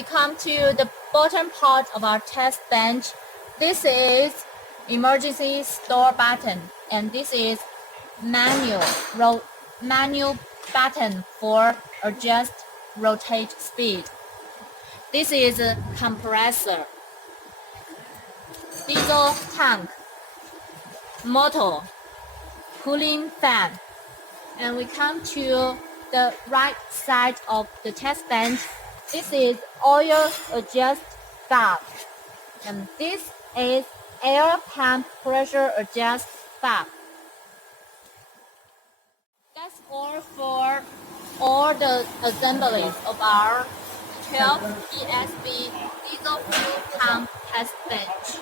we come to the bottom part of our test bench. This is emergency store button, and this is manual button for adjust rotate speed. This is a compressor, diesel tank, motor, cooling fan. And we come to the right side of the test bench. This is oil adjust valve, and this is air pump pressure adjust valve. That's all for all the assemblies of our 12 ESB diesel fuel pump test bench.